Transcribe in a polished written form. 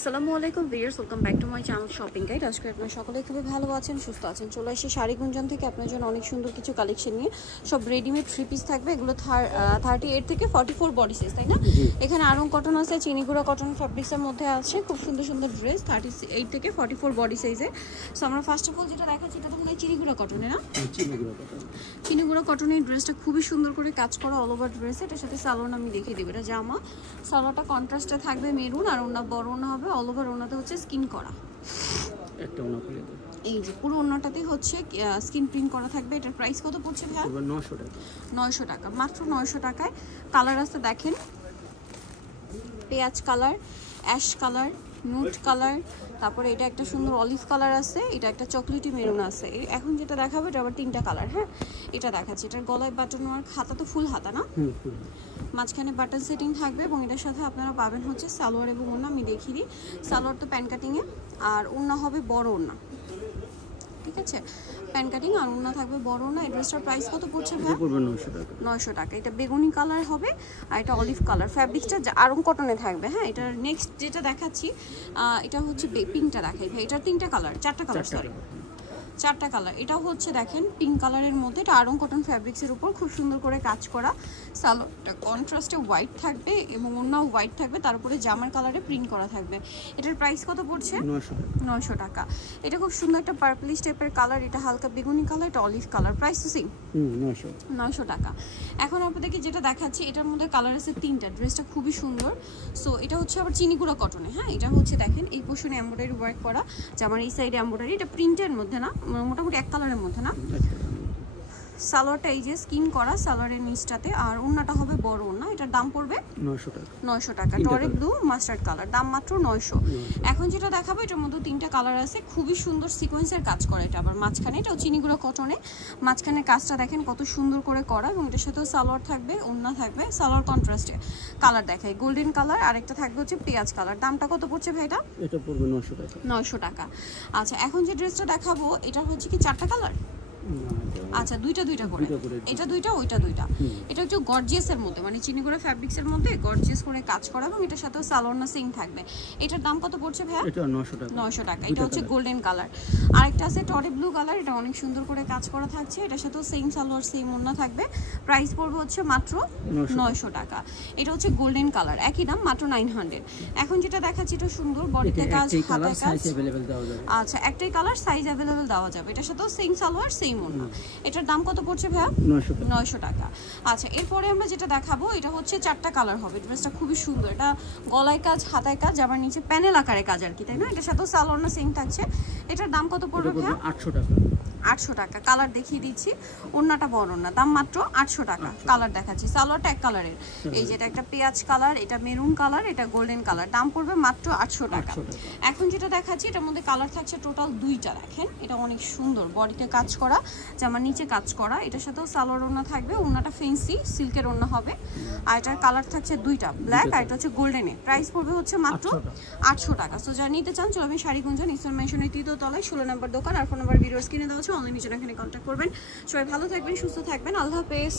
আসসালামু আলাইকুম viewers, welcome back to my channel shopping guide. আজকে আপনারা সকলে খুবই ভালো আছেন, সুস্থ আছেন। চলে আসি শাড়ি গুঞ্জন থেকে আপনার জন্য অনেক সুন্দর কিছু কালেকশন নিয়ে। সব রেডিমেড থ্রি পিস থাকবে, এগুলো 38 থেকে 44 বডি সাইজ, তাই না? এখানে আরং কটন আছে, চিনিগুড়া কটন ফ্যাব্রিক্সের মধ্যে আছে খুব সুন্দর সুন্দর ড্রেস 38 থেকে 44 বডি সাইজে। সো আমরা ফার্স্ট অফ অল যেটা দেখাচ্ছি এটা তো মনে হয় চিনিগুড়া কটনে, না? চিনিগুড়া কটনের ড্রেসটা খুবই সুন্দর করে কাজ করা অল ওভার ড্রেস। এটার সাথে সালোয়ার আমি দেখিয়ে দেবো, এটা জামা। সালোয়ারটা কন্ট্রাস্টে থাকবে মেরুন, আর ওনা বড় ওনা হবে, অল ওভার ওনাতে হচ্ছে স্কিন করা। একটা ওনা খুলে দাও, এই যে পুরো ওনাটাতেই হচ্ছে স্কিন প্রিন্ট করা থাকবে। এটার প্রাইস কত পড়ছে ভাই? 900 টাকা। 900 টাকা, মাত্র 900 টাকায়। কালার আছে দেখেন, পেঁয়াজ কালার, অ্যাশ কালার, নুট কালার, তারপরে এটা একটা সুন্দর অলিভ কালার আছে, এটা একটা চকলেটি মেরুন আছে। এখন যেটা দেখাবো এটা আবার তিনটা কালার। হ্যাঁ, এটা দেখাচ্ছি, এটার গলায় বাটন আর হাতা তো ফুল হাতা, না? মাঝখানে বাটন সেটিং থাকবে এবং এটার সাথে আপনারা পাবেন হচ্ছে সালোয়ার এবং ওড়না। আমি দেখিয়ে দিই, সালোয়ার তো প্যান কাটিংয়ে, আর ওড়না হবে বড় ওড়না, ঠিক আছে? প্যান কাটিং আর ওড়না থাকবে বড় ওড়না। এই ড্রেসটার প্রাইস কত পড়ছে ভাই? 900 টাকা। এটা বেগুনি কালার হবে আর এটা অলিভ কালার। ফ্যাব্রিকটা আরং কটনে থাকবে। হ্যাঁ, এটা নেক্সট যেটা দেখাচ্ছি এটা হচ্ছে পিঙ্কটা দেখাই ভাই। এটার তিনটা কালার, চারটা কালার, সরি চারটা কালার। এটাও হচ্ছে দেখেন পিঙ্ক কালারের মধ্যে, এটা আরং কটন ফ্যাব্রিক্সের উপর খুব সুন্দর করে কাজ করা। সালোয়ারটা কন্ট্রাস্টে হোয়াইট থাকবে এবং ওড়নাও হোয়াইট থাকবে, তার উপরে জামার কালারে প্রিন্ট করা থাকবে। এটার প্রাইস কত পড়ছে? 900 টাকা। এটা খুব সুন্দর একটা পার্পলিশ টাইপের কালার, এটা হালকা বেগুনি কালার, এটা অলিভ কালার। প্রাইস তো সেম, 900 টাকা। এখন আপনাদেরকে যেটা দেখাচ্ছি এটার মধ্যে কালার আছে তিনটা। ড্রেসটা খুবই সুন্দর। সো এটা হচ্ছে আবার চিনিগুড়া কটনে। হ্যাঁ, এটা হচ্ছে দেখেন এই পোর্শনে এমব্রয়ডারি ওয়ার্ক করা, জামার এই সাইডে এমব্রয়ডারি। এটা প্রিন্টের মধ্যে না, মোটামুটি এক কালারের মধ্যে, না? সালোয়ারটা এই যে স্কিন করা সালোয়ারের নিচটাতে, আর ওড়নাটা হবে বড় ওড়না। এটার দাম পড়বে 900 টাকা। টরে ব্লু মাস্টার্ড কালার, দাম মাত্র 900। এখন যেটা দেখাবো এটার মধ্যে তিনটা কালার আছে, খুবই সুন্দর সিকোয়েন্সের কাজ করা। এটা আবার মাঝখানে, এটাও চিনিগুড়া কটনে, মাঝখানে কাজটা দেখেন কত সুন্দর করে করা, এবং এটার সাথেও সালোয়ার থাকবে, ওড়না থাকবে। সালোয়ার কন্ট্রাস্টে কালার দেখায় গোল্ডেন কালার, আর একটা থাকবে হচ্ছে পেঁয়াজ কালার। দামটা কত পড়ছে ভাই এটা? এটা পড়বে 900 টাকা। 900 টাকা। আচ্ছা, এখন যে ড্রেসটা দেখাবো এটা হচ্ছে কি চারটা কালার? আচ্ছা, দুইটা করে। এটা দুইটা, ওইটা দুইটা। এটা হচ্ছে গর্জিয়াসের মধ্যে, মানে চিনিগুড়া ফ্যাব্রিক্সের মধ্যে গর্জিয়াস করে কাজ করা, এবং এটার সাথে সালোয়ার না সিং থাকবে। এটার দাম কত পড়ছে ভাইয়া? এটা 900 টাকা। 900 টাকা। এটা হচ্ছে গোল্ডেন কালার। আরেকটা আছে টরে ব্লু কালার, এটা অনেক সুন্দর করে কাজ করা থাকছে। এটার সাথেও সেম সালোয়ার সেম ওড়না থাকবে। প্রাইস পড়বে হচ্ছে মাত্র 900 টাকা। এটা হচ্ছে গোল্ডেন কালার, একই দাম, মাত্র 900। এখন যেটা দেখাচ্ছি এটা সুন্দর বডিতে কাজ, হাতে কাজ। আচ্ছা, একটাই কালার, সাইজ अवेलेबल দেওয়া যাবে। এটার সাথেও সেম সালোয়ার সেম ওড়না। এটার দাম কত পড়ছে ভাইয়া? 900 টাকা। আচ্ছা, এরপরে আমরা যেটা দেখাবো এটা হচ্ছে চারটা কালার হবে। ড্রেসটা খুবই সুন্দর, এটা গলায় কাজ, হাতায় কাজ, আবার নিচে প্যানেল আকারে কাজ আর কি, তাই না? এটার সাথেও সালোয়ার না সেম থাকছে। এটার দাম কত পড়বে ভাইয়া? 800 টাকা। 800 টাকা। কালার দেখিয়ে দিচ্ছি, ওড়নাটা বড় ওড়না, দাম মাত্র 800 টাকা। কালার দেখাচ্ছি, সালোয়ারটা এক কালারের, এই যেটা একটা পেঁয়াজ কালার, এটা মেরুন কালার, এটা গোল্ডেন কালার। দাম পড়বে মাত্র 800 টাকা। এখন যেটা দেখাচ্ছি এটার মধ্যে কালার থাকছে টোটাল দুইটা। দেখেন এটা অনেক সুন্দর, বডিতে কাজ করা, জামার নিচে কাজ করা। এটার সাথেও সালোয়ার ওড়না থাকবে, ওড়নাটা ফেন্সি সিল্কের ওড়না হবে। আর এটার কালার থাকছে দুইটা, ব্ল্যাক আর এটা হচ্ছে গোল্ডেনে। প্রাইস পড়বে হচ্ছে মাত্র 800 টাকা। সো যারা নিতে চান চলো, আমি শাড়ি গুঞ্জন ইনফরমেশনের 3 তলায় 16 নম্বর দোকান, আর ফোন নাম্বার ভিডিওর স্ক্রিনে দেওয়া আছে, অনলাইনে জন্য এখানে কন্ট্যাক্ট করবেন। সবাই ভালো থাকবেন, সুস্থ থাকবেন, আল্লাহ হাফেজ।